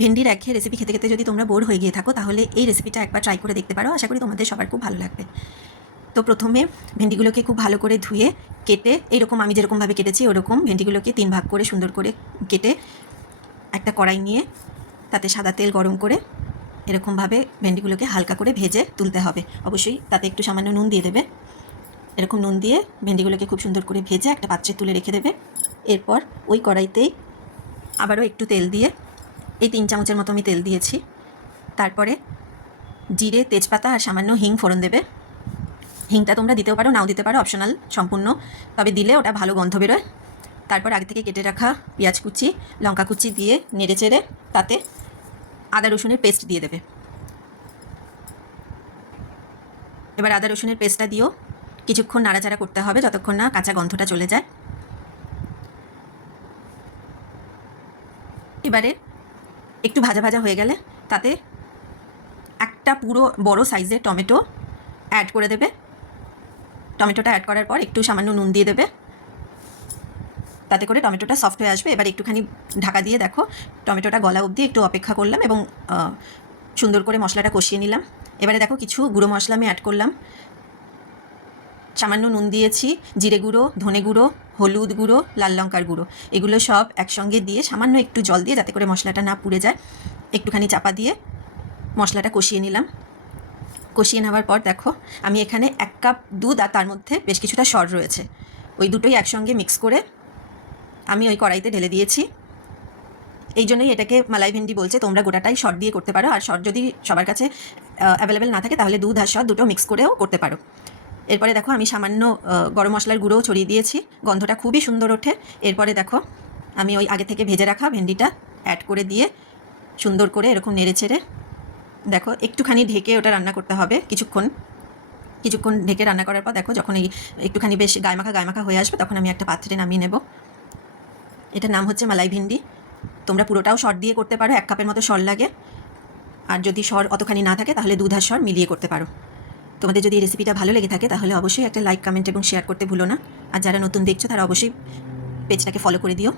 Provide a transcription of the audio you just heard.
ভেন্ডির একঘেয়ে রেসিপি খেতে খেতে যদি তোমরা বোর হয়ে গিয়ে থাকো তাহলে এই রেসিপিটা একবার ট্রাই করে দেখতে পারো। আশা করি তোমাদের সবার খুব ভালো লাগবে। তো প্রথমে ভেন্ডিগুলোকে খুব ভালো করে ধুয়ে কেটে এইরকম আমি যেরকমভাবে কেটেছি ওরকম ভেন্ডিগুলোকে 3 ভাগ করে সুন্দর করে কেটে একটা কড়াই নিয়ে তাতে সাদা তেল গরম করে এরকমভাবে ভেন্ডিগুলোকে হালকা করে ভেজে তুলতে হবে। অবশ্যই তাতে একটু সামান্য নুন দিয়ে দেবে। এরকম নুন দিয়ে ভেন্ডিগুলোকে খুব সুন্দর করে ভেজে একটা পাত্রে তুলে রেখে দেবে। এরপর ওই কড়াইতেই আবারও একটু তেল দিয়ে এই 3 চামচের মতো আমি তেল দিয়েছি। তারপরে জিরে, তেজপাতা আর সামান্য হিং ফোড়ন দেবে। হিংটা তোমরা দিতেও পারো, নাও দিতে পারো, অপশনাল সম্পূর্ণ, তবে দিলে ওটা ভালো গন্ধ বেরোয়। তারপর আগে থেকে কেটে রাখা পেঁয়াজ কুচি, লঙ্কা কুচি দিয়ে নেড়ে চেড়ে তাতে আদা রসুনের পেস্ট দিয়ে দেবে। এবার আদা রসুনের পেস্টটা দিয়েও কিছুক্ষণ নাড়াচাড়া করতে হবে যতক্ষণ না কাঁচা গন্ধটা চলে যায়। এবারে একটু ভাজা ভাজা হয়ে গেলে তাতে একটা পুরো বড় সাইজের টমেটো অ্যাড করে দেবে। টমেটোটা অ্যাড করার পর একটু সামান্য নুন দিয়ে দেবে, তাতে করে টমেটোটা সফট হয়ে আসবে। এবার একটুখানি ঢাকা দিয়ে দেখো টমেটোটা গলা অবধি একটু অপেক্ষা করলাম এবং সুন্দর করে মশলাটা কষিয়ে নিলাম। এবারে দেখো কিছু গুঁড়ো মশলা আমি অ্যাড করলাম। সামান্য নুন দিয়েছি, জিরে গুঁড়ো, ধনে গুঁড়ো, হলুদ গুঁড়ো, লাল লঙ্কার গুঁড়ো, এগুলো সব একসঙ্গে দিয়ে সামান্য একটু জল দিয়ে যাতে করে মশলাটা না পুড়ে যায় একটুখানি চাপা দিয়ে মশলাটা কষিয়ে নিলাম। কষিয়ে নেওয়ার পর দেখো আমি এখানে 1 কাপ দুধ আর তার মধ্যে বেশ কিছুটা সর রয়েছে, ওই দুটোই একসঙ্গে মিক্স করে আমি ওই কড়াইতে ঢেলে দিয়েছি। এই জন্যই এটাকে মালাই ভেন্ডি বলছে। তোমরা গোটাটাই সর দিয়ে করতে পারো, আর সর যদি সবার কাছে অ্যাভেলেবেল না থাকে তাহলে দুধ আর সর দুটো মিক্স করেও করতে পারো। এরপরে দেখো আমি সামান্য গরম মশলার গুঁড়োও ছড়িয়ে দিয়েছি, গন্ধটা খুবই সুন্দর ওঠে। এরপরে দেখো আমি ওই আগে থেকে ভেজে রাখা ভেন্ডিটা অ্যাড করে দিয়ে সুন্দর করে এরকম নেড়ে চেড়ে দেখো একটুখানি ঢেকে ওটা রান্না করতে হবে কিছুক্ষণ ঢেকে রান্না করার পর দেখো যখন এই একটুখানি বেশ গায়মাখা হয়ে আসবে তখন আমি একটা পাত্রে নামিয়ে নেব। এটার নাম হচ্ছে মালাই ভিন্ডি। তোমরা পুরোটাও সর দিয়ে করতে পারো, 1 কাপের মতো সর লাগে। আর যদি সর অতখানি না থাকে তাহলে দুধ আর সর মিলিয়ে করতে পারো। তোমাদের যদি এই রেসিপিটা ভালো লেগে থাকে তাহলে অবশ্যই একটা লাইক, কমেন্ট এবং শেয়ার করতে ভুলো না। আর যারা নতুন দেখছো তারা অবশ্যই পেজটাকে ফলো করে দিও।